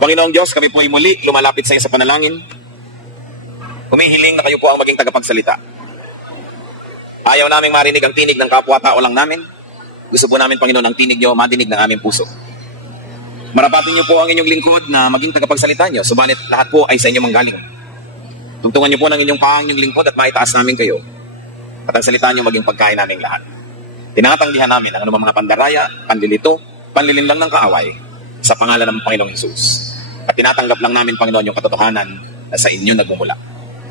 Panginoong Diyos, kami po ay muli lumalapit sa iyo sa panalangin. Humihiling na kayo po ang maging tagapagsalita. Ayaw naming marinig ang tinig ng kapwa-tao lang namin. Gusto po namin, Panginoon, ang tinig niyo madinig ng aming puso. Marapatin niyo po ang inyong lingkod na maging tagapagsalita niyo, subalit lahat po ay sa inyo manggaling. Tungtungan niyo po ng inyong paa ang inyong lingkod at maitaas namin kayo. At ang salita niyo maging pagkain namin lahat. Tinatanggihan namin ang anumang mga pandaraya, panlilito, panlilinlang ng kaaway sa pangalan ng Panginoong Hesus. At tinatanggap lang namin, Panginoon, yung katotohanan na sa inyo nagmumula.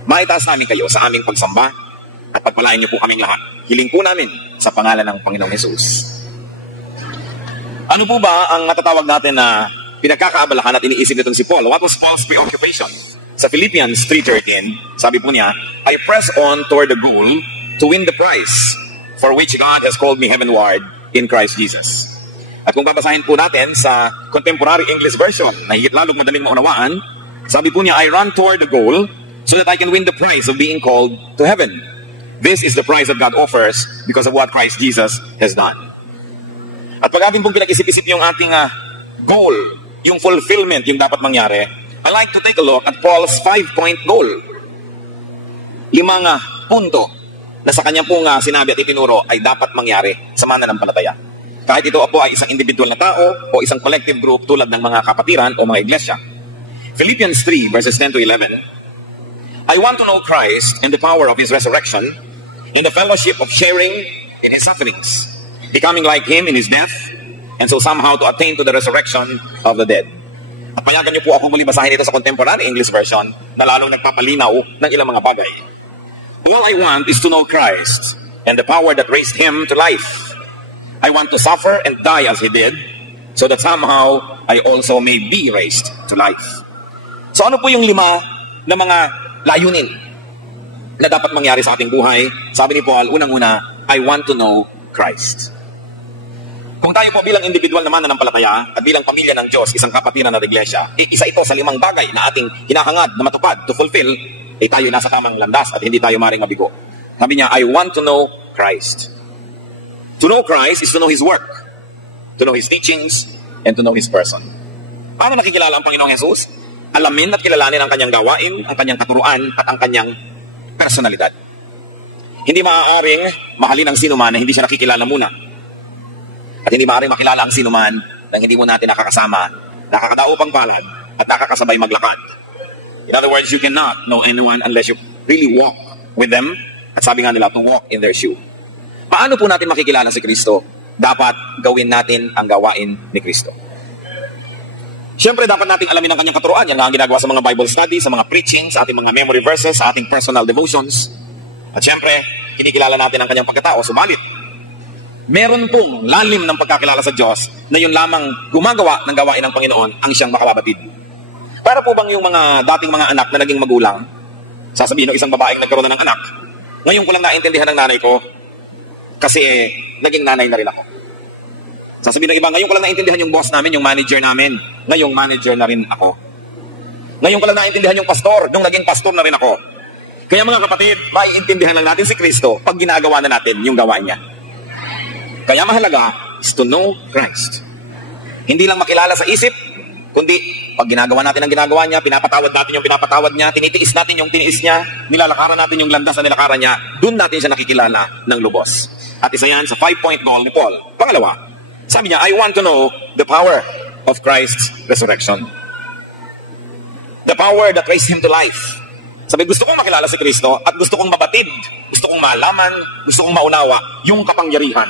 Maitaas namin kayo sa aming pagsamba at pagpalain niyo po kaming lahat. Hiling po namin sa pangalan ng Panginoong Hesus. Ano po ba ang natatawag natin na pinagkakaabalahan at iniisip nitong si Paul? What was Paul's preoccupation? Sa Philippians 3:13, sabi po niya, I press on toward the goal to win the prize for which God has called me heavenward in Christ Jesus. At kung babasahin po natin sa Contemporary English Version, na higit lalong madaling maunawaan, sabi po niya, I run toward the goal so that I can win the prize of being called to heaven. This is the prize that God offers because of what Christ Jesus has done. At pag atin pong pinag-isip-isip yung ating goal, yung fulfillment, yung dapat mangyari, I like to take a look at Paul's 5-point goal. 5 punto na sa kanya pong sinabi at itinuro ay dapat mangyari sa mananampalataya. Kahit ito po ay isang individual na tao o isang collective group tulad ng mga kapatiran o mga iglesia. Philippians 3 verses 10 to 11, I want to know Christ and the power of His resurrection, in the fellowship of sharing in His sufferings, becoming like Him in His death, and so somehow to attain to the resurrection of the dead. At payagan niyo po ako muli basahin ito sa Contemporary English Version na lalong nagpapalinaw ng ilang mga bagay. All I want is to know Christ and the power that raised Him to life. I want to suffer and die as He did, so that somehow I also may be raised to life. So ano po yung 5 na mga layunin na dapat mangyari sa ating buhay? Sabi ni Paul, unang-una, I want to know Christ. Kung tayo po bilang individual naman na nanampalataya at bilang pamilya ng Diyos, isang kapatiran at iglesia, isa ito sa 5 bagay na ating hinahangad na matupad, to fulfill, tayo nasa tamang landas at hindi tayo maring mabigo. Sabi niya, I want to know Christ. To know Christ is to know His work, to know His teachings, and to know His person. Paano nakikilala ang Panginoong Hesus? Alamin at kilalanin ang kanyang gawain, ang kanyang katuruan, at ang kanyang personalidad. Hindi maaaring mahalin ang sinuman na hindi siya nakikilala muna. At hindi maaaring makilala ang sinuman na hindi mo natin nakakasama, nakakadaupang palad, at nakakasabay maglakad. In other words, you cannot know anyone unless you really walk with them. At sabi nga nila, to walk in their shoe. Paano po natin makikilala si Kristo? Dapat gawin natin ang gawain ni Kristo. Siyempre, dapat nating alamin ang kanyang katuruan. Yan nga ang ginagawa sa mga Bible studies, sa mga preaching, sa ating mga memory verses, sa ating personal devotions. At siyempre, kinikilala natin ang kanyang pagkatao. Subalit, meron pong lalim ng pagkakilala sa Diyos na yun lamang gumagawa ng gawain ng Panginoon ang siyang makababatid. Para po bang yung mga dating mga anak na naging magulang, sasabihin ng isang babaeng nagkaroon na ng anak, ngayon ko lang naintindihan ng nanay ko, kasi naging nanay na rin ako. Sasabihin ng iba, ngayon ko lang naintindihan yung boss namin, yung manager namin. Ngayong manager na rin ako. Ngayon ko lang naintindihan yung pastor, nung naging pastor na rin ako. Kaya mga kapatid, maiintindihan lang natin si Kristo pag ginagawa na natin yung gawain niya. Kaya mahalaga is to know Christ. Hindi lang makilala sa isip, kundi pag ginagawa natin ang ginagawa niya, pinapatawad natin yung pinapatawad niya, tinitiis natin yung tiniis niya, nilalakaran natin yung landas na nilakaran niya, doon natin siya nakikilala ng lubos. At isa yan sa 5-point goal ni Paul. Pangalawa, sabi niya, I want to know the power of Christ's resurrection. The power that raised Him to life. Sabi, gusto kong makilala si Kristo at gusto kong mabatid, gusto kong malaman, gusto kong maunawa yung kapangyarihan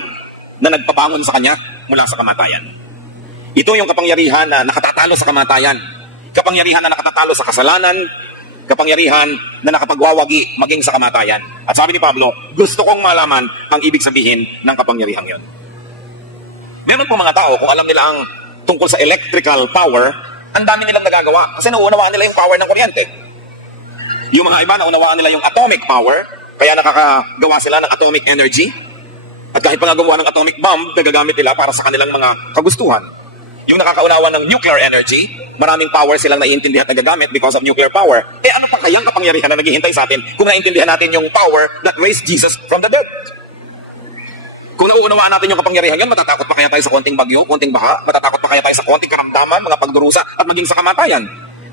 na nagpabangon sa Kanya mula sa kamatayan. Ito yung kapangyarihan na nakatatalo sa kamatayan. Kapangyarihan na nakatatalo sa kasalanan. Kapangyarihan na nakapagwawagi maging sa kamatayan. At sabi ni Pablo, gusto kong malaman ang ibig sabihin ng kapangyarihan yon. Meron po mga tao, kung alam nila ang tungkol sa electrical power, ang dami nilang nagagawa. Kasi nauunawaan nila yung power ng kuryente. Yung mga iba, naunawaan nila yung atomic power, kaya nakakagawa sila ng atomic energy. At kahit pa nga gumawa ng atomic bomb, nagagamit nila para sa kanilang mga kagustuhan. Yung nakakaunawa ng nuclear energy, maraming power silang naiintindihan at nagagamit because of nuclear power. Ano pa kayang kapangyarihan na naghihintay sa atin kung naiintindihan natin yung power that raised Jesus from the dead? Kung nauunawaan natin yung kapangyarihan yun, matatakot pa kaya tayo sa konting bagyo, konting baha? Matatakot pa kaya tayo sa konting karamdaman, mga pagdurusa, at maging sa kamatayan?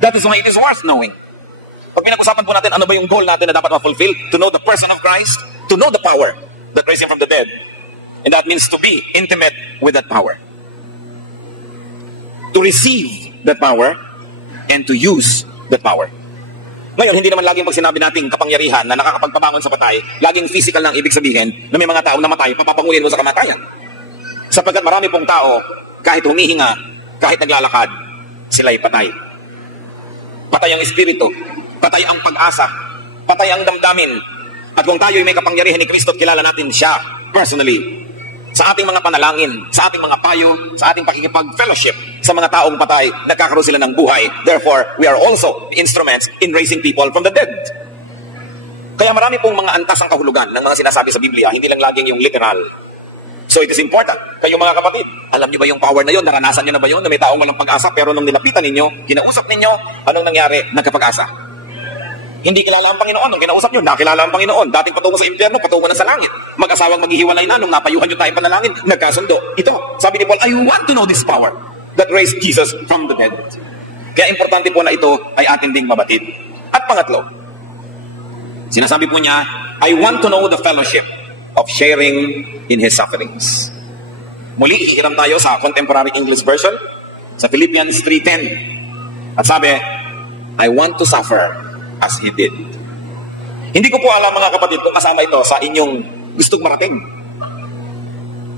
That is why it is worth knowing. Pag pinag-usapan po natin, ano ba yung goal natin na dapat ma-fulfill? To know the person of Christ, to know the power that raised Him from the dead. And that means to be intimate with that power. To receive that power, and to use that power. Ngayon, hindi naman laging pag sinabi nating kapangyarihan na nakakapagpabangon sa patay, laging physical lang ibig sabihin na may mga taong namatay, papapanguhin mo sa kamatayan. Sapagkat marami pong tao, kahit humihinga, kahit naglalakad, sila'y patay. Patay ang espiritu, patay ang pag-asa, patay ang damdamin. At kung tayo'y may kapangyarihan ni Kristo at kilala natin siya personally, sa ating mga panalangin, sa ating mga payo, sa ating pakikipag-fellowship sa mga taong patay, nagkakaroon sila ng buhay. Therefore, we are also instruments in raising people from the dead. Kaya marami pong mga antas ang kahulugan ng mga sinasabi sa Biblia, hindi lang laging yung literal. So it is important. Kayo mga kapatid, alam niyo ba yung power na yun? Naranasan niyo na ba yun na may taong walang pag-asa pero nung nilapitan ninyo, kinausap ninyo, anong nangyari? Nagkapag-asa. Hindi kilala ang Panginoon. Nung kinausap nyo, nakilala ang Panginoon. Dating patungo sa impyerno, patungo na sa langit. Mag-asawang maghihiwalay na. Nung napayuhan nyo tayo panalangin, nagkasundo. Ito, sabi ni Paul, I want to know this power that raised Jesus from the dead. Kaya importante po na ito ay atin ding mabatid. At pangatlo, sinasabi po niya, I want to know the fellowship of sharing in His sufferings. Muli, hihiram tayo sa Contemporary English Version, sa Philippians 3:10. At sabi, I want to suffer as He did. Hindi ko po alam mga kapatid kung kasama ito sa inyong gustong marating.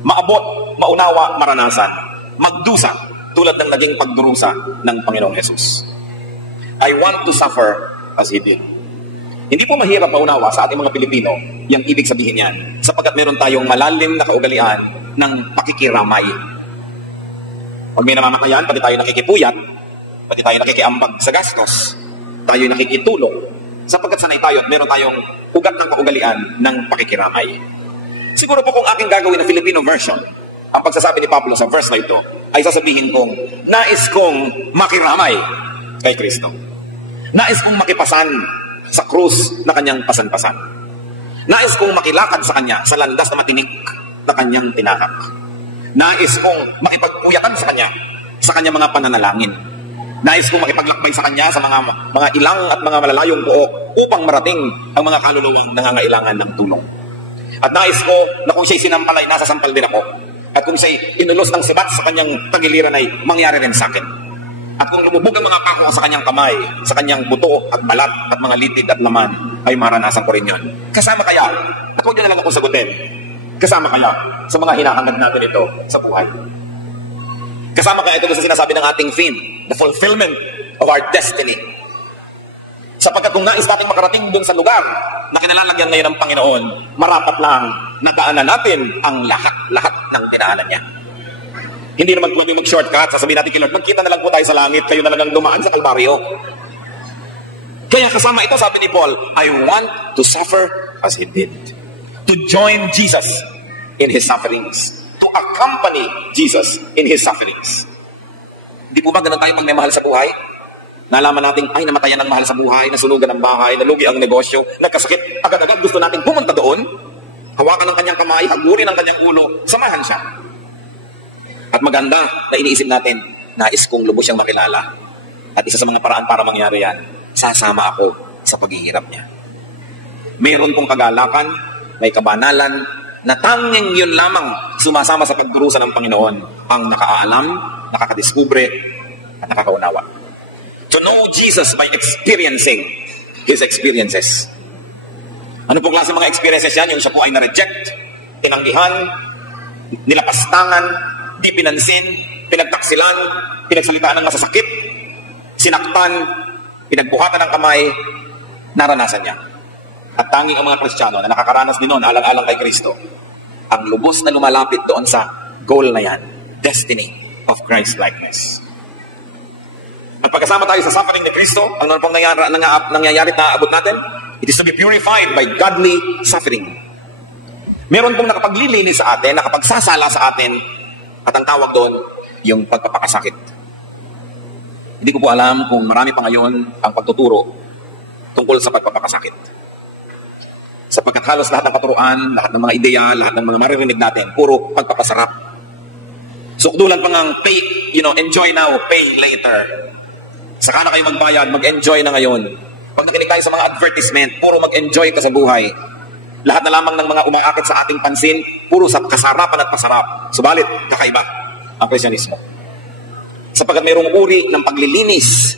Maabot, maunawa, maranasan, magdusa tulad ng naging pagdurusa ng Panginoong Jesus. I want to suffer as He did. Hindi po mahirap maunawa sa ating mga Pilipino yung ibig sabihin yan, sapagkat meron tayong malalim na kaugalian ng pakikiramay. Pag may namamatayan, pati tayo nakikipuyat, pati tayo nakikiambag sa gastos, tayo nakikitulong, sapagkat sanay tayo at meron tayong ugat ng kaugalian ng pakikiramay. Siguro po kung aking gagawin na Filipino version, ang pagsasabi ni Pablo sa verse na ito, ay sasabihin kong, nais kong makiramay kay Kristo. Nais kong makipasan sa krus na kanyang pasan-pasan. Nais kong makilakad sa kanya sa landas na matinik na kanyang tinahak. Nais kong makipagpuyatan sa kanya mga pananalangin. Nais kong makipaglakbay sa kanya sa mga ilang at mga malalayong buok upang marating ang mga kaluluwang nangangailangan ng tulong. At nais ko na kung siya'y sinampalay, nasa sampal din ako. At kung siya'y inulos ng sibat sa kanyang tagiliran ay mangyari rin sa akin. At kung lumubog ang mga pako sa kanyang kamay, sa kanyang buto at balat at mga litid at laman, ay maranasan ko rin yun. Kasama kaya, at huwag nyo na lang akong sagutin, kasama kaya sa mga hinahangad natin ito sa buhay. Kasama kaya ito sa sinasabi ng ating theme, the fulfillment of our destiny. Sapagkat kung nais natin makarating dun sa lugar na kinalalagyan ngayon ng Panginoon, marapat lang na daanan natin ang lahat ng dinaanan niya. Hindi naman kung mag-shortcut, sasabihin natin kay Lord, magkita na lang po tayo sa langit, kayo na lang ang dumaan sa Kalbaryo. Kaya kasama ito, sabi ni Paul, I want to suffer as He did. To join Jesus in His sufferings. To accompany Jesus in His sufferings. Hindi po ba ganun tayo pag may mahal sa buhay? Nalaman natin, ay namatayan ang mahal sa buhay, nasunugan ang bahay, nalugi ang negosyo, nagkasakit, agad-agad gusto natin pumunta doon, hawakan ng kanyang kamay, hagurin ang kanyang ulo, samahan siya. At maganda na iniisip natin, nais kong lubos siyang makilala. At isa sa mga paraan para mangyari yan, sasama ako sa paghihirap niya. Meron pong kagalakan, may kabanalan, na tanging yun lamang sumasama sa pagdurusa ng Panginoon ang nakaalam, nakakadiskubre, at nakakaunawa. To know Jesus by experiencing His experiences. Ano po klase mga experiences yan? Yung siya po ay na-reject, tinanggihan, nilapastangan, di pinansin, pinagtaksilan, pinagsalitaan ng masasakit, sinaktan, pinagbuhatan ng kamay, naranasan niya. At tanging ang mga Kristiyano na nakakaranas din noon, alang-alang kay Kristo, ang lubos na lumalapit doon sa goal na yan, destiny of Christ-likeness. At pagkasama tayo sa suffering ni Kristo, ang ano pong nangyayari na abot natin, it is to be purified by godly suffering. Meron pong nakapaglilinis sa atin, nakapagsasala sa atin, at ang tawag doon, yung pagpapakasakit. Hindi ko po alam kung marami pa ngayon ang pagtuturo tungkol sa pagpapakasakit. Sapagkat halos lahat ng katuruan, lahat ng mga ideya, lahat ng mga maririnig natin, puro pagpapasarap. Sukdulan pa ngang pay, enjoy now, pay later. Saka na kayo magbayad, mag-enjoy na ngayon. Pag nakinig tayo sa mga advertisement, puro mag-enjoy ka sa buhay. Lahat na lamang ng mga umaakit sa ating pansin, puro sa kasarapan at pasarap. Subalit, kakaiba ang Kristyanismo. Sapagkat mayroong uri ng paglilinis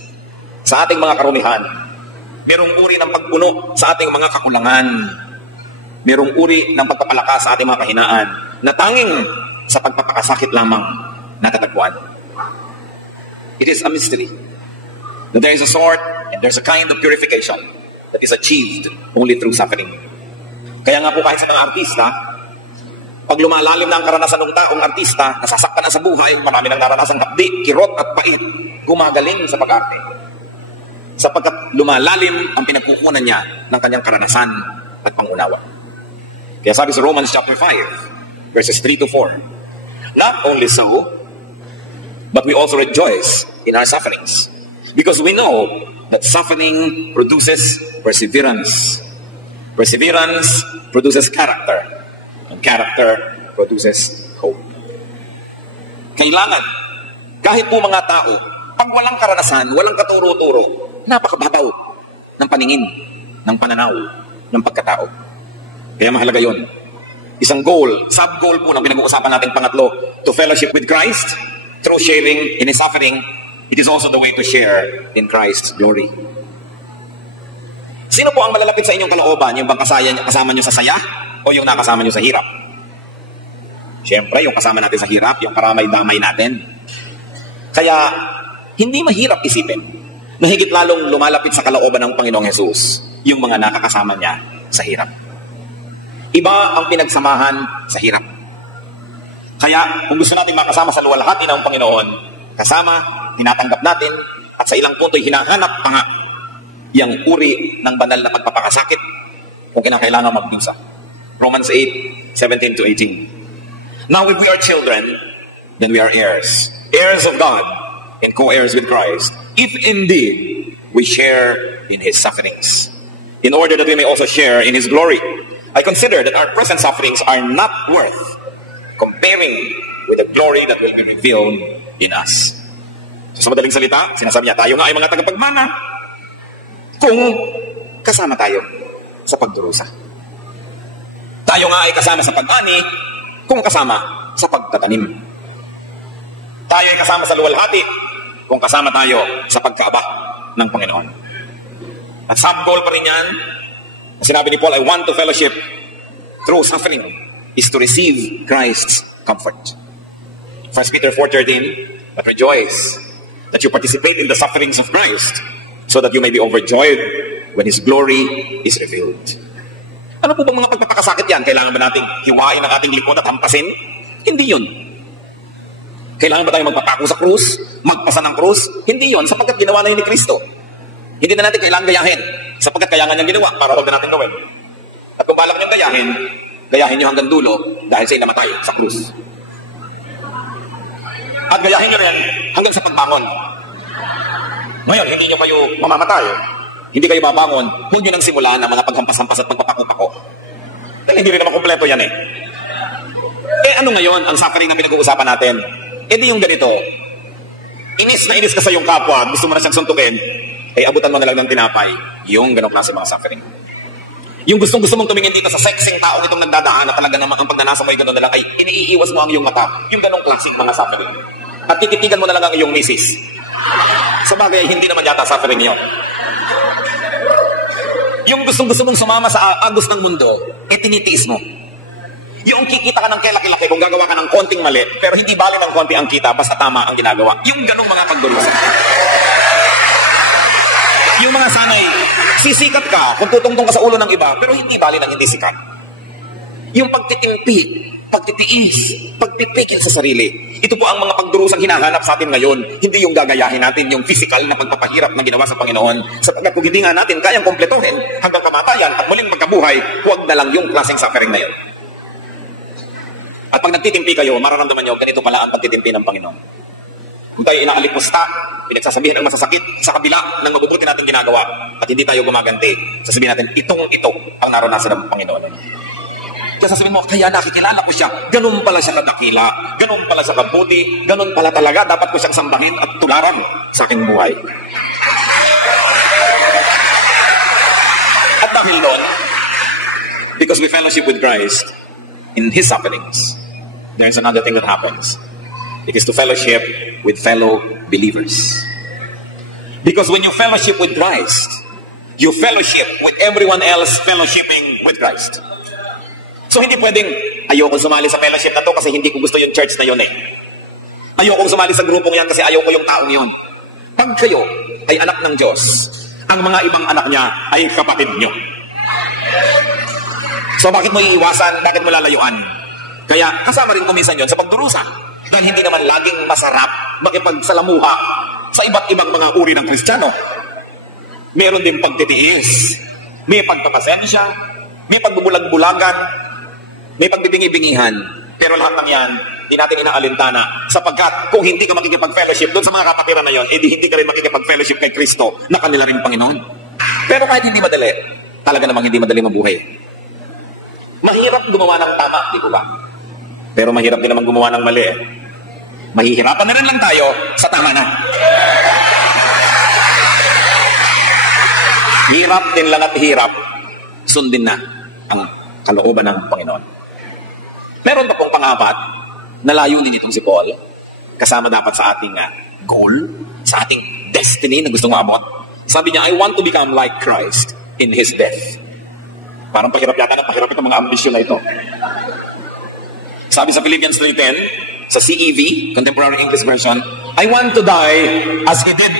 sa ating mga karumihan. Mayroong uri ng pagpuno sa ating mga kakulangan. Mayroong uri ng pagpapalakas sa ating mga kahinaan na tanging sa pagpapakasakit lamang natatagpuan. It is a mystery that there is a sort and there's a kind of purification that is achieved only through suffering. Kaya nga po kahit sa mga artista, pag lumalalim na ang karanasan ng taong artista, nasasaktan na sa buhay, marami nang naranasang hapdi, kirot at pait, gumagaling sa pag-arte. Sapagkat lumalalim ang pinagkukunan niya ng kanyang karanasan at pangunawa. Kaya sabi sa Romans chapter 5, verses 3 to 4, not only so, but we also rejoice in our sufferings, because we know that suffering produces perseverance. Perseverance produces character, and character produces hope. Kailangan, kahit po mga tao, pag walang karanasan, walang katuro-turo, napakababaw ng paningin, ng pananaw, ng pagkatao. Kaya mahalaga yun. Isang goal, sub-goal po ng pinag-uusapan natin pangatlo, to fellowship with Christ, through sharing in His suffering, it is also the way to share in Christ's glory. Sino po ang malalapit sa inyong kalooban? Yung bang kasama nyo sa saya o yung nakasama nyo sa hirap? Siyempre, yung kasama natin sa hirap, yung karamay-damay natin. Kaya, hindi mahirap isipin na higit lalong lumalapit sa kalooban ng Panginoong Hesus yung mga nakakasama niya sa hirap. Iba ang pinagsamahan sa hirap. Kaya, kung gusto natin makasama sa luwalhati ng Panginoon, kasama, tinatanggap natin, at sa ilang punto'y hinahanap pa nga yung uri ng banal na pagpapakasakit kung kinakailangan magdusa. Romans 8:17 to 18. Now if we are children, then we are heirs. Heirs of God and co-heirs with Christ, if indeed we share in His sufferings, in order that we may also share in His glory. I consider that our present sufferings are not worth comparing with the glory that will be revealed in us. So, sa madaling salita, sinasabi niya, tayo nga ay mga tagapagmana kung kasama tayo sa pagdurusa. Tayo nga ay kasama sa pag-ani kung kasama sa pagtatanim. Tayo ay kasama sa luwalhati kung kasama tayo sa pagkaaba ng Panginoon. At sub-goal pa rin yan, sinabi ni Paul, I want to fellowship through suffering is to receive Christ's comfort. 1 Peter 4:13, but rejoice that you participate in the sufferings of Christ, so that you may be overjoyed when His glory is revealed. Ano po bang mga pagpapakasakit yan? Kailangan ba nating hiwain ang ating likod at hampasin? Hindi yun. Kailangan ba tayong magpapako sa krus? Magpasa ng krus? Hindi yun, sapagkat ginawa na yun ni Kristo. Hindi na natin kailangan gayahin, sapagkat kaya nga niyang ginawa para huwag na natin gawin. At kung balak niyong gayahin niyo hanggang dulo dahil siya'y namatay sa krus. At gayahin niyo rin hanggang sa pagbangon. Ngayon, hindi niyo kayo mamamatay. Hindi kayo babangon. Huwag niyo nang simulan ang mga paghampas-hampas at pagpapako-pako. Dahil hindi rin naman kompleto yan eh. Ano ngayon ang suffering na pinag-uusapan natin? Di yung ganito. Inis na inis ka sa iyong kapwa, gusto mo na siyang suntukin, abutan mo na lang ng tinapay. Yung ganong klase mga suffering. Yung gustong-gusto mong tumingin dito sa sexing taong itong nagdadaan na talaga naman ang pagnanasa mo ay gano'n na lang ay iniiwas mo ang iyong mata. Yung ganong klaseng mga suffering. At tititigan mo na lang ang iyong misis. Sa bagay, hindi naman yata suffering niyo. Yung gustong-gusto mong sumama sa agos ng mundo, tinitiis mo. Yung kikita ka ng kelaki-laki kung gagawa ka ng konting mali, pero hindi bali ng konti ang kita, basta tama ang ginagawa. Yung ganong mga pagdurusa. Yung mga sanay, sisikat ka kung tutungtong ka sa ulo ng iba, pero hindi bali ng hindi sikat. Yung pagtitimpi, pagtitiis, pagpipikil sa sarili. Ito po ang mga pagdurusang hinahanap sa atin ngayon. Hindi yung gagayahin natin yung physical na pagpapahirap na ginawa sa Panginoon. Sapagkat kung hindi nga natin kayang kompletohin hanggang kamatayan at muling magkabuhay, huwag na lang yung klaseng suffering na yun. At pag nagtitimpi kayo, mararamdaman nyo, ganito pala ang pagtitimpi ng Panginoon. Kung tayo inaalipusta, pinagsasabihan ng masasakit sa kabila ng mabubuti natin ginagawa at hindi tayo gumaganti, sasabihin natin, ito ang naranasan ng Panginoon. Kaya sasabihin mo, kaya nakikilala ko siya, ganun pala siya kadakila, ganun pala siya kabuti, ganun pala talaga, dapat ko siyang sambahin at tularan sa aking buhay. At dahil doon, because we fellowship with Christ in His sufferings, there's another thing that happens. It is to fellowship with fellow believers. Because when you fellowship with Christ, you fellowship with everyone else fellowshipping with Christ. So hindi pwedeng, ayoko sumali sa fellowship na to kasi hindi ko gusto yung church na yun eh. Ayoko sumali sa grupong yan kasi ayoko yung taong yun. Pag kayo ay anak ng Diyos, ang mga ibang anak niya ay kapatid niyo. So bakit mo iiwasan? Bakit mo lalayuan? Kaya kasama rin kuminsan yun sa pagdurusa. Dahil hindi naman laging masarap makipagsalamuha sa iba't ibang mga uri ng Kristiyano. Meron din pagtitiis, may pagpapasensya, may pagbubulag-bulagan, may pagbibingi-bingihan. Pero lahat ng yan, di natin inaalintana. Sapagkat kung hindi ka makikipag-fellowship doon sa mga kapatiran na yon, edi hindi ka rin makikipag-fellowship kay Kristo na kanila rin Panginoon. Pero kahit hindi madali, talaga namang hindi madali mabuhay. Mahirap gumawa ng tama, di ko ba? Pero mahirap din naman gumawa ng mali eh. Mahihirapan na rin lang tayo sa tama na. Hirap din lang at hirap, sundin na ang kalooban ng Panginoon. Meron pa pong pang-apat na layunin itong si Paul, kasama dapat sa ating goal, sa ating destiny na gustong maabot. Sabi niya, I want to become like Christ in His death. Parang pahirap yata na pahirap itong mga ambisyon na ito. Sabi sa Philippians 3:10, sa CEV, Contemporary English Version, I want to die as He did.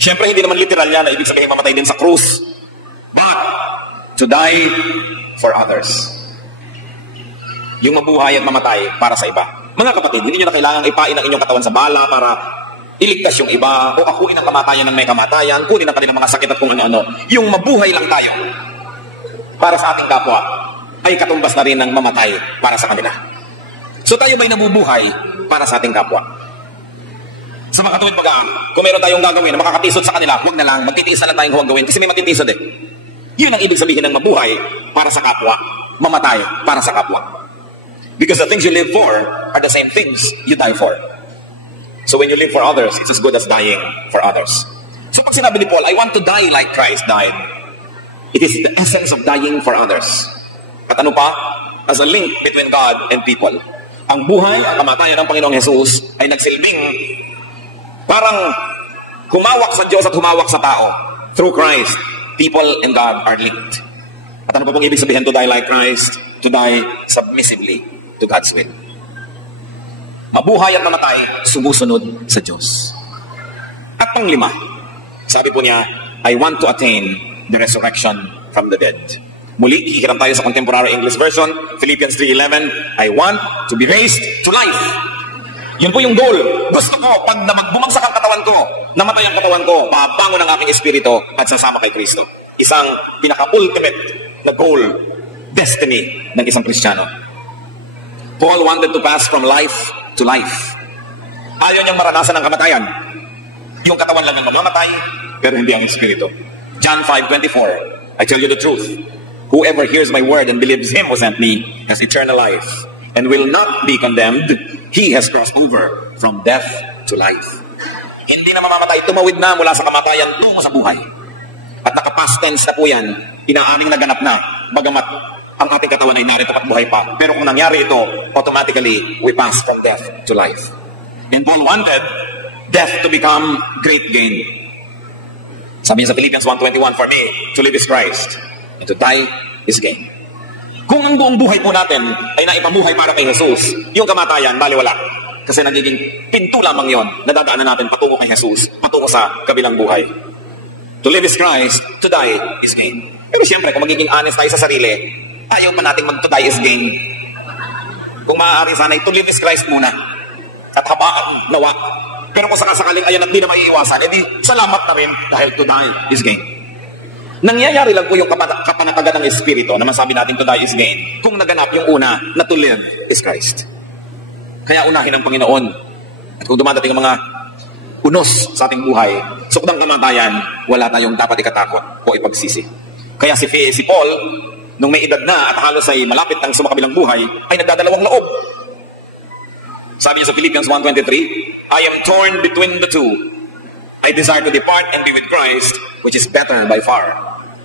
Siyempre, hindi naman literal yan na ibig sabihin mamatay din sa krus. But, to die for others. Yung mabuhay at mamatay para sa iba. Mga kapatid, hindi nyo na kailangang ipain ang inyong katawan sa bala para iligtas yung iba, o akuin ang kamatayan ng may kamatayan, kunin ang kanilang mga sakit at kung ano-ano. Yung mabuhay lang tayo para sa ating kapwa, ay katumbas na rin ng mamatay para sa kanila. So tayo ba'y nabubuhay para sa ating kapwa? Sa mga katuwid baga, kung meron tayong gagawin na makakatisod sa kanila, huwag na lang, magtitiis na lang tayong huwag gawin kasi may matitisod eh. Yun ang ibig sabihin ng mabuhay para sa kapwa, mamatay para sa kapwa. Because the things you live for are the same things you die for. So when you live for others, it's as good as dying for others. So pag sinabi ni Paul, I want to die like Christ died, it is the essence of dying for others. At ano pa? As a link between God and people. Ang buhay, ang kamatayan ng Panginoong Jesus ay nagsilbing parang humawak sa Diyos at humawak sa tao. Through Christ, people and God are linked. At ano pa pong ibig sabihin to die like Christ? To die submissively to God's will. Mabuhay at mamatay, sumusunod sa Diyos. At panglima, sabi po niya, I want to attain the resurrection from the dead. Muli, hihiram tayo sa Contemporary English Version, Philippians 3:11, I want to be raised to life. Yun po yung goal. Gusto ko, pag bumagsak ang katawan ko, namatay ang katawan ko, pabangon ang aking espiritu at sasama kay Kristo. Isang pinaka-ultimate na goal, destiny ng isang Kristiyano. Paul wanted to pass from life to life. Ayaw niyang maranasan ang kamatayan. Yung katawan lang ang mamamatay, pero hindi ang espiritu. John 5:24, I tell you the truth. Whoever hears my word and believes Him who sent me has eternal life and will not be condemned. He has crossed over from death to life. Hindi na mamamatay, tumawid na mula sa kamatayan tungo sa buhay. At naka-past tense na po yan, inaaning naganap na, bagamat ang ating katawan ay narito at buhay pa. Pero kung nangyari ito, automatically, we pass from death to life. And Paul wanted death to become great gain. Sabi niya sa Philippians 1:21, for me, to live is Christ, and to die is gain. Kung ang buong buhay po natin ay naipamuhay para kay Jesus, yung kamatayan, baliwala. Kasi nagiging pinto lamang yon na dadaanan natin patungo kay Jesus, patungo sa kabilang buhay. To live is Christ, to die is gain. Pero siyempre, kung magiging honest tayo sa sarili, ayaw pa natin mag-to die is gain. Kung maaari sana, to live is Christ muna. At habaan, nawa. Pero kung sakasakaling ayan at di na maiiwasan, edi salamat na rin dahil to die is gain. Nangyayari lang po yung kapanatagan ng Espiritu na masabi natin to die is gain kung naganap yung una na to live is Christ. Kaya unahin ng Panginoon ang At kung dumadating ang mga unos sa ating buhay, sukdang kamatayan, wala tayong dapat ikatakot o ipagsisi. Kaya si Paul, nung may edad na at halos ay malapit ng sumakabilang buhay, ay nagdadalawang loob. Sabi niya sa Philippians 1:23, I am torn between the two. I desire to depart and be with Christ, which is better by far.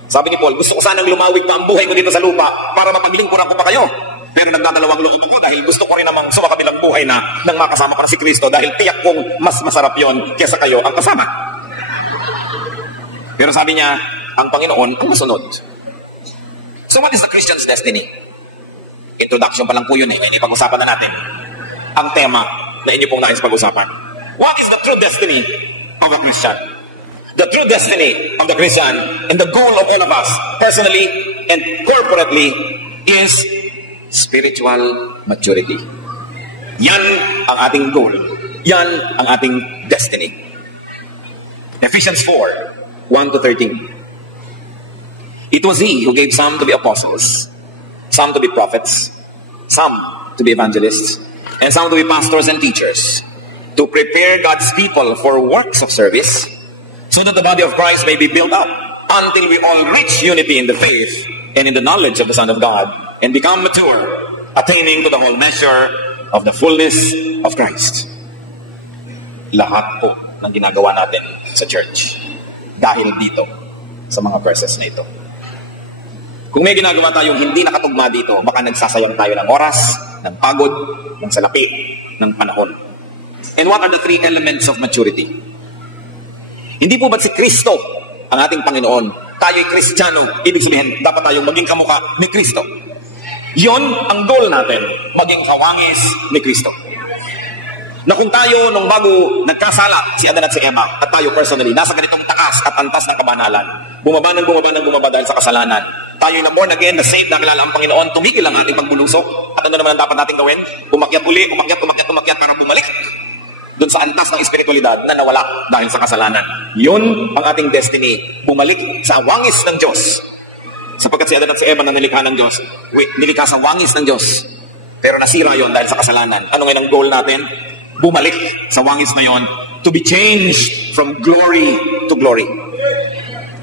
Sabi ni Paul, gusto ko sanang lumawig pa ang buhay ko dito sa lupa para mapaglingkuran ko pa kayo. Pero nagdadalawang loob ako dahil gusto ko rin namang sumakabilang buhay na nang makasama ko na si Kristo dahil tiyak kong mas masarap yon kesa kayo ang kasama. Pero sabi niya, ang Panginoon ang masunod. So what is the Christian's destiny? Introduction pa lang po yun hindi pag-usapan na natin ang tema na inyo pong nais pag-usapan. What is the true destiny of a Christian? The true destiny of the Christian and the goal of all of us, personally and corporately, is spiritual maturity. Yan ang ating goal. Yan ang ating destiny. Ephesians 4:1-13. It was He who gave some to be apostles, some to be prophets, some to be evangelists, and some to be pastors and teachers, to prepare God's people for works of service, so that the body of Christ may be built up until we all reach unity in the faith and in the knowledge of the Son of God, and become mature, attaining to the whole measure of the fullness of Christ. Lahat po ng ginagawa natin sa church dahil dito sa mga verses na ito. Kung may ginagawa tayong hindi nakatugma dito, baka nagsasayang tayo ng oras, ng pagod, ng salapi, ng panahon. And what are the three elements of maturity? Hindi po ba't si Kristo ang ating Panginoon? Tayo'y Kristiyano, ibig sabihin, dapat tayong maging kamukha ni Kristo. Yon ang goal natin, maging kawangis ni Kristo. Na kung tayo, nung bago nagkasala si Adan at si Eva, at tayo personally, nasa ganitong takas at antas ng kabanalan, bumaba dahil sa kasalanan, tayo'y na born again, na saved, nakilala ang Panginoon, tumigil ang ating pagbulusok. At ano naman ang dapat nating gawin? Umakyat para bumalik doon sa antas ng espiritualidad na nawala dahil sa kasalanan. Yun ang ating destiny, bumalik sa wangis ng Diyos. Sapagkat si Adan at si Eva na nilikha ng Diyos, nilikha sa wangis ng Diyos, pero nasira yon dahil sa kasalanan. Ano ngayon ang goal natin? Bumalik sa wangis na yon, to be changed from glory to glory.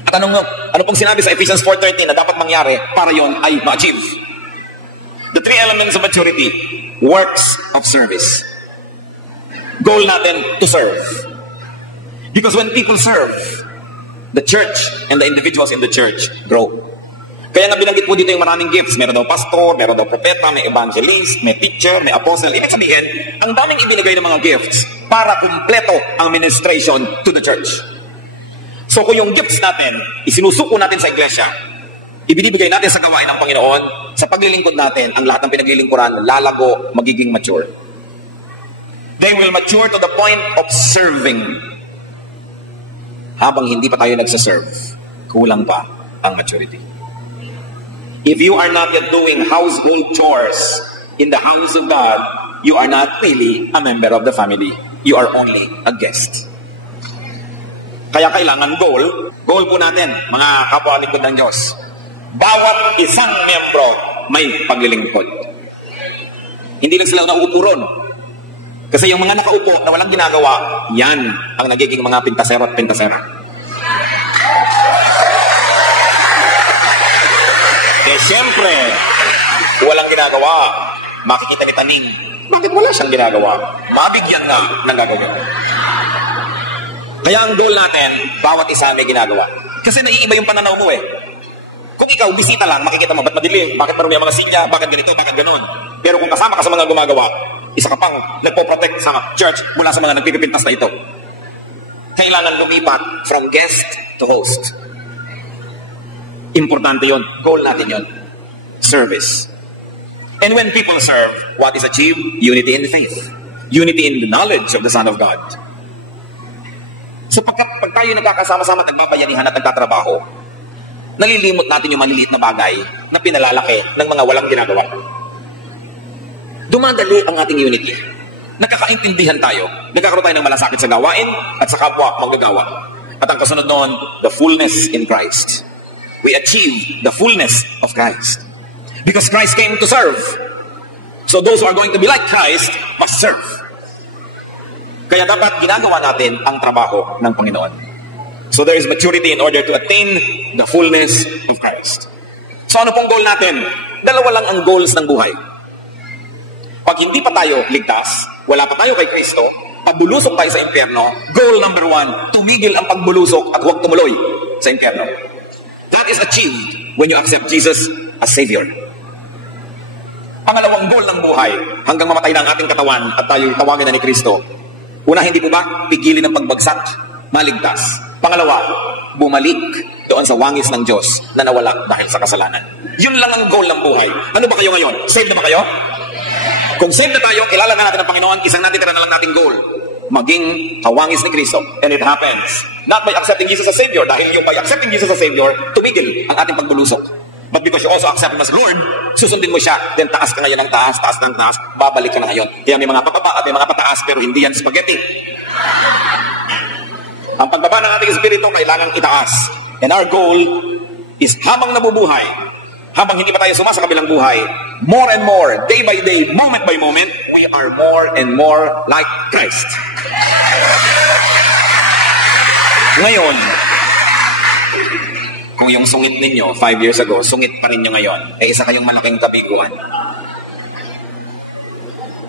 At ano pong sinabi sa Ephesians 4:13 na dapat mangyari para yon ay ma-achieve? The three elements of maturity: works of service. Goal natin to serve. Because when people serve, the church and the individuals in the church grow. Kaya nga binanggit po dito yung maraming gifts. Meron daw pastor, meron daw propeta, may evangelist, may teacher, may apostle. Ibig sabihin, ang daming ibinigay ng mga gifts para kumpleto ang ministration to the church. So kung yung gifts natin, isinusuko natin sa iglesia, ibinibigay natin sa gawain ng Panginoon, sa paglilingkod natin, ang lahat ng pinaglilingkuran, lalago, magiging mature. They will mature to the point of serving. Habang hindi pa tayo nagsaserve, kulang pa ang maturity. If you are not yet doing household chores in the house of God, you are not really a member of the family. You are only a guest. Kaya kailangan goal po natin, mga kapwa-lingkod ng Diyos. Bawat isang miyembro may paglilingkod. Hindi lang sila nauupo ron. Kasi yung mga nakaupo na walang ginagawa, yan ang nagiging mga pintasero at pintasera. Eh siyempre, walang ginagawa. Makikita ni Taning, bakit wala siyang ginagawa? Mabigyan nga ng gagawin. Kaya ang goal natin, bawat isa may ginagawa. Kasi naiiba yung pananaw mo eh. Kung ikaw, bisita lang, makikita mo, ba't madilim? Bakit marumi ang mga silya? Bakit ganito? Bakit ganon? Pero kung kasama ka sa mga gumagawa, isa ka pang nagpo-protect sa church mula sa mga nagpipintas na ito. Kailangan lumipat from guest to host. Importante yon. Goal natin yon. Service. And when people serve, what is achieved? Unity in the faith. Unity in the knowledge of the Son of God. So pag tayo nagkakasama-sama at nagbabayanihan at nagtatrabaho, nalilimot natin yung maliliit na bagay na pinalalaki ng mga walang ginagawa. Dumadali ang ating unity. Nagkakaintindihan tayo. Nagkakaroon tayo ng malasakit sa gawain at sa kapwa maggagawa. At ang kasunod noon, the fullness in Christ. We achieve the fullness of Christ. Because Christ came to serve. So those who are going to be like Christ must serve. Kaya dapat ginagawa natin ang trabaho ng Panginoon. So there is maturity in order to attain the fullness of Christ. So ano pong goal natin? Dalawa lang ang goals ng buhay. Pag hindi pa tayo ligtas, wala pa tayo kay Kristo, pabulusok tayo sa impyerno, goal number 1, tumigil ang pagbulusok at huwag tumuloy sa impyerno. That is achieved when you accept Jesus as Savior. Pangalawang goal ng buhay, hanggang mamatay na ang ating katawan at tayo tawagin na ni Kristo. Una, hindi po ba? Pigilin ang pagbagsak, maligtas. Pangalawa, bumalik doon sa wangis ng Diyos na nawala dahil sa kasalanan. Yun lang ang goal ng buhay. Ano ba kayo ngayon? Saved na ba kayo? Kung saved na tayo, kilala na natin ang Panginoon, isang natitira na lang nating goal. Maging kawangis ni Kristo. And it happens not by accepting Jesus as Savior, dahil yung by accepting Jesus as Savior, tumigil ang ating pagbulusok. But because you also accept Him as Lord, susundin mo siya, then taas ka ngayon ng taas, taas ng taas, babalik ka na ngayon. Kaya may mga papaba at may mga pataas, pero hindi yan spaghetti. Ang pagbaba ng ating espiritu, kailangang itaas. And our goal is habang nabubuhay, habang hindi pa tayo sumasa kabilang buhay, more and more, day by day, moment by moment, we are more and more like Christ. Ngayon, kung yung sungit ninyo 5 years ago, sungit pa rin nyo ngayon, eh isa kayong malaking kabiguan.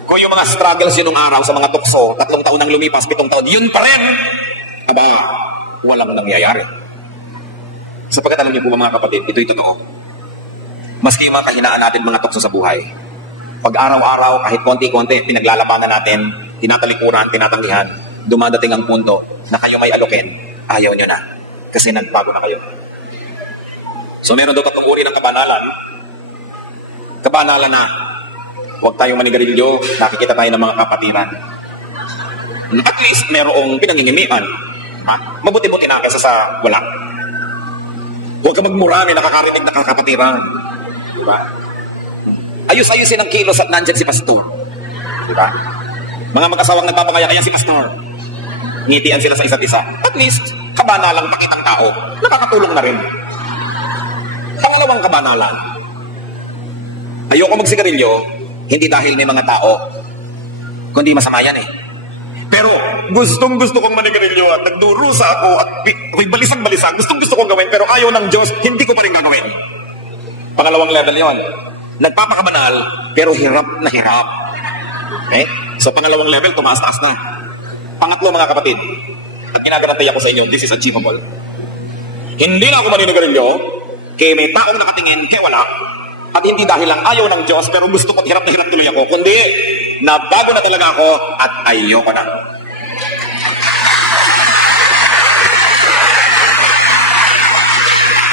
Kung yung mga struggles yun nung araw sa mga tukso, 3 taon nang lumipas, 7 taon, yun pa rin, aba, walang nangyayari. Sapagkat alam niyo po mga kapatid, ito'y totoo. Maski yung mga kahinaan natin mga tukso sa buhay, pag araw-araw, kahit konti-konti, pinaglalabanan natin, tinatalikuran, tinatanggihan, dumadating ang punto na kayo may alokin, ayaw nyo na. Kasi nagbago na kayo. So meron daw 3 uri ng kabanalan. Kabanalan na huwag tayong manigarilyo, nakikita tayo ng mga kapatiran. At least merong pinangingimian. Mabuti-buti na kaysa sa wala. Huwag ka magmura, may nakakarinig na kakapatiran. Diba? Ayos-ayusin ang kilos at nandyan si pastor. Diba? Mga mag-asawang nagpapakaya, kaya si pastor. Ngitian sila sa isa't isa. At least, kabanalang pakitang tao. Nakakatulong na rin. Pangalawang kabanalan. Ayoko magsigarilyo, hindi dahil may mga tao, kundi masama yan eh. Pero gustong-gusto kong manigarilyo at nagdurusa ako at ako'y balisang-balisang. Gustong-gusto kong gawin pero ayaw ng Diyos, hindi ko pa rin gagawin. Pangalawang level yon. Nagpapakabanal pero hirap na hirap. Okay? So pangalawang level, tumaas-taas na. Pangatlo mga kapatid, at ginagarantay ako sa inyo, this is achievable. Hindi na ako maninigarilyo, kaya may taong nakatingin, kaya wala. At hindi dahil lang ayaw ng Diyos, pero gusto ko hirap na hirap tuloy ako. Kundi, nabago na talaga ako at ayoko na.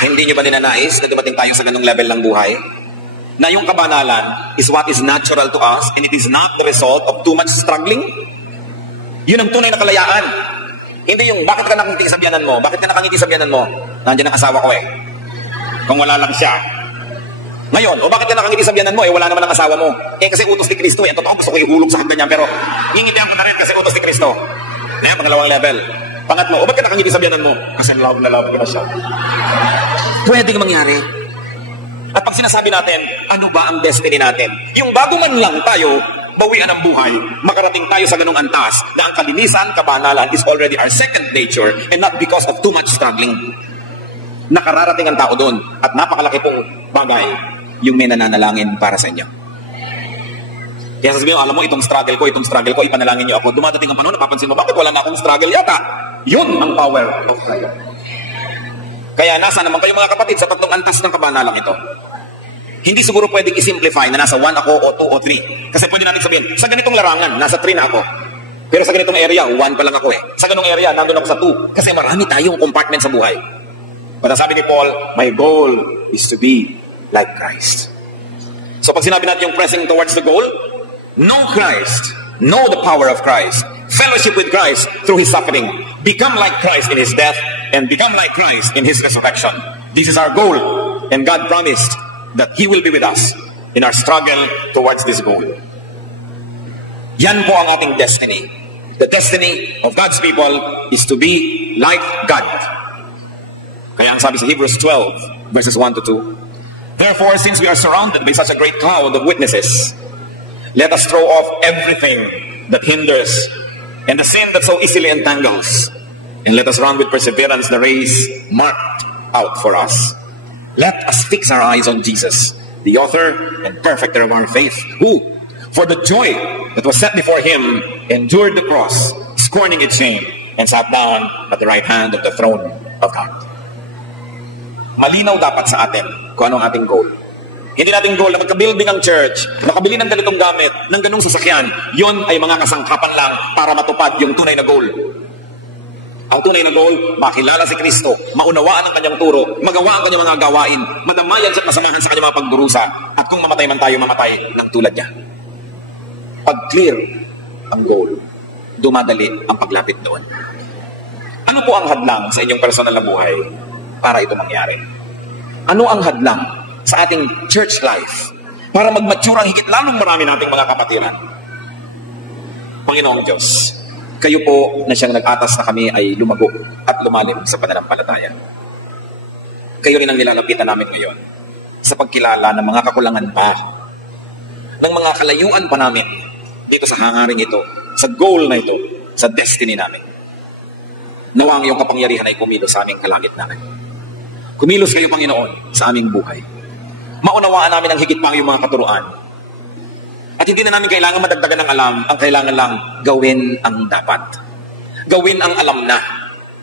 Hindi nyo ba ninanais na dumating tayo sa ganung level ng buhay? Na yung kabanalan is what is natural to us and it is not the result of too much struggling? Yun ang tunay na kalayaan. Hindi yung, bakit ka nakangiti sa biyanan mo? Bakit ka nakangiti sa biyanan mo? Nandiyan ang asawa ko eh. Kung wala lang siya. Ngayon, o bakit ka nakangiti sa biyanan mo? Eh, wala naman ang asawa mo. Eh, kasi utos ni Kristo eh. Ang totoo, gusto ko ihulog sa handa niya, pero ngingitihan ko na rin kasi utos ni Kristo. Ayan, pangalawang level. Pangatlo, o bakit ka nakangiti sa biyanan mo? Kasi love na love ko na siya. Pwedeng mangyari. At pag sinasabi natin, ano ba ang destiny natin? Yung bago man lang tayo, bawian ang buhay, makarating tayo sa ganung antas na ang kalinisan, kabanalan is already our second nature and not because of too much struggling. Nakararating ang tao doon at napakalaki pong bagay yung may nananalangin para sa inyo. Kaya sasabihin mo, alam mo, itong struggle ko, ipanalangin niyo ako. Dumadating ang panahon, napapansin mo, bakit wala na akong struggle yata? Yun ang power of prayer. Kaya nasa naman kayo mga kapatid sa 3 antas ng kabanalang ito. Hindi siguro pwedeng i-simplify na nasa 1 ako o 2 o 3. Kasi pwede natin sabihin, sa ganitong larangan, nasa 3 na ako. Pero sa ganitong area, 1 pa lang ako eh. Sa ganitong area, nandun ako sa 2. Kasi marami tayong compartment sa buhay. But sabi ni Paul, my goal is to be like Christ. So pag sinabi natin yung pressing towards the goal, know Christ, know the power of Christ, fellowship with Christ through His suffering, become like Christ in His death, and become like Christ in His resurrection. This is our goal, and God promised that He will be with us in our struggle towards this goal. Yan po ang ating destiny. The destiny of God's people is to be like God. Kaya ang sabi sa Hebrews 12, verses 1 to 2, therefore, since we are surrounded by such a great cloud of witnesses, let us throw off everything that hinders and the sin that so easily entangles. And let us run with perseverance the race marked out for us. Let us fix our eyes on Jesus, the author and perfecter of our faith, who, for the joy that was set before him, endured the cross, scorning its shame, and sat down at the right hand of the throne of God. Malinaw dapat sa atin kung anong ating goal. Hindi natin goal na magka-building ang church, makabili ng ganitong gamit, ng ganung sasakyan. Yun ay mga kasangkapan lang para matupad yung tunay na goal. Ang tunay na goal, makilala si Kristo, maunawaan ang kanyang turo, magawa ang kanyang mga gawain, madamayan at masamahan sa kanyang mga pagdurusa, at kung mamatay man tayo, mamatay ng tulad niya. Pag clear ang goal, dumadali ang paglapit doon. Ano po ang hadlang sa inyong personal na buhay para ito mangyari? Ano ang hadlang sa ating church life para mag-mature ang higit lalong marami nating mga kapatiran? Panginoong Diyos, kayo po na siyang nag-atas na kami ay lumago at lumalim sa pananampalataya. Kayo rin ang nilalapitan namin ngayon sa pagkilala ng mga kakulangan pa, ng mga kalayuan pa namin dito sa hangaring ito, sa goal na ito, sa destiny namin. Nawa ang iyong kapangyarihan ay kumilos sa aming kalagitnaan. Kumilos kayo, Panginoon, sa aming buhay. Maunawaan namin ang higit pang iyong mga katuruan. At hindi na namin kailangan madagdagan ng alam, ang kailangan lang gawin ang dapat. Gawin ang alam na,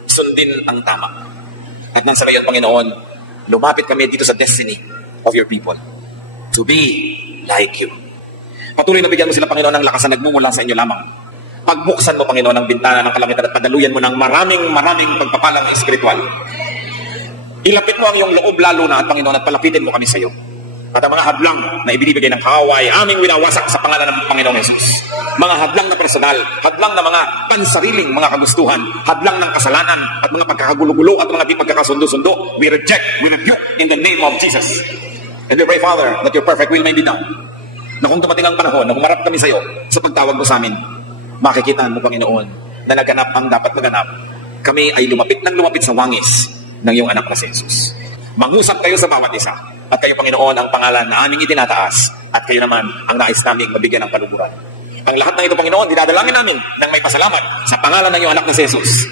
sundin ang tama. At nang sa gayon, Panginoon, lumapit kami dito sa destiny of your people. To be like you. Patuloy na bigyan mo sila, Panginoon, ng lakas na nagmumula sa inyo lamang. Pagbuksan mo, Panginoon, ang bintana ng kalangitan at padaluyan mo ng maraming pagpapalang espiritual. Ilapit mo ang iyong loob lalo na, at Panginoon, at palapitin mo kami sa iyo. At ang mga hadlang na ibinibigay ng kaaway, aming winawasak sa pangalan ng Panginoong Jesus. Mga hadlang na personal, hadlang na mga pansariling mga kagustuhan, hadlang ng kasalanan at mga pagkakagulo-gulo at mga di pagkakasundo-sundo, we reject, we rebuke in the name of Jesus. And we pray, Father, that your perfect will may be done. Na kung dumating ang panahon, na humarap kami sa iyo sa pagtawag mo sa amin, makikita mo, Panginoon, na naganap ang dapat maganap. Kami ay lumapit sa wangis ng iyong anak na si Jesus. Mangusap kayo sa bawat isa. At kayo, Panginoon, ang pangalan na aming itinataas. At kayo naman ang nais naming mabigyan ng panuguran. Ang lahat ng ito, Panginoon, dinadalangin namin ng may pasalamat sa pangalan ng iyong anak na si Jesus.